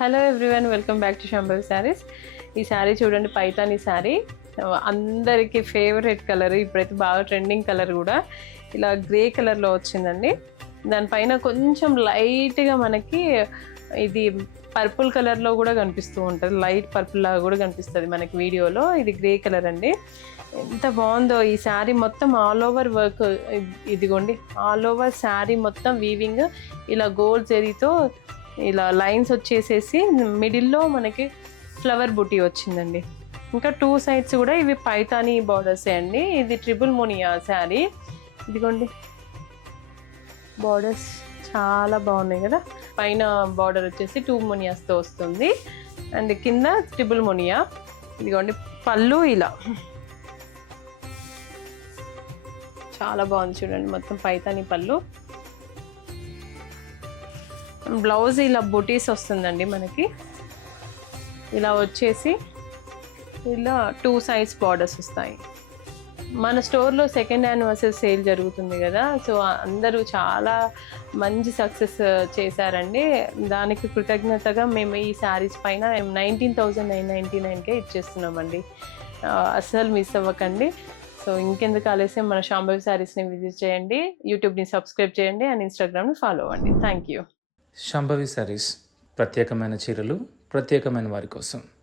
Hello everyone, welcome back to Shambhavi saris. ఈ శారీ చూడండి, పైతాని శారీ. అందరికీ ఫేవరెట్ కలర్, ఇప్పుడైతే బాగా ట్రెండింగ్ కలర్ కూడా. ఇలా గ్రే కలర్లో వచ్చిందండి. దానిపైన కొంచెం లైట్గా మనకి ఇది పర్పుల్ కలర్లో కూడా కనిపిస్తూ ఉంటుంది, లైట్ పర్పుల్ లాగా కూడా కనిపిస్తుంది మనకి వీడియోలో. ఇది గ్రే కలర్ అండి. ఎంత బాగుందో ఈ శారీ. మొత్తం ఆల్ ఓవర్ వర్క్, ఇదిగోండి ఆల్ ఓవర్ శారీ మొత్తం వీవింగ్. ఇలా గోల్డ్ జరీతో ఇలా లైన్స్ వచ్చేసేసి మిడిల్లో మనకి ఫ్లవర్ బుటీ వచ్చిందండి. ఇంకా టూ సైడ్స్ కూడా ఇవి పైతానీ బార్డర్సే అండి. ఇది ట్రిపుల్ మోనియా శారీ. ఇదిగోండి బార్డర్స్ చాలా బాగున్నాయి కదా. పైన బార్డర్ వచ్చేసి 2 మోనియాస్తో వస్తుంది అండ్ కింద ట్రిపుల్ మోనియా. ఇదిగోండి పళ్ళు ఇలా చాలా బాగుంది చూడండి, మొత్తం పైతానీ పళ్ళు. బ్లౌజ్ ఇలా బుటీస్ వస్తుందండి మనకి. ఇలా వచ్చేసి ఇలా 2 సైడ్స్ బార్డర్స్ వస్తాయి. మన స్టోర్లో సెకండ్ యానివర్సరీ సేల్ జరుగుతుంది కదా, సో అందరూ చాలా మంచి సక్సెస్ చేశారండి. దానికి కృతజ్ఞతగా మేము ఈ శారీస్ పైన 19,999కే ఇచ్చేస్తున్నామండి. అస్సలు మిస్ అవ్వకండి. సో ఇంకెందుకు ఆలస్యం, మన శాంభవి శారీస్ని విజిట్ చేయండి, యూట్యూబ్ని సబ్స్క్రైబ్ చేయండి అండ్ ఇన్స్టాగ్రామ్ని ఫాలో అవ్వండి. Thank you. శాంభవి శారీస్, ప్రత్యేకమైన చీరలు ప్రత్యేకమైన వారి కోసం.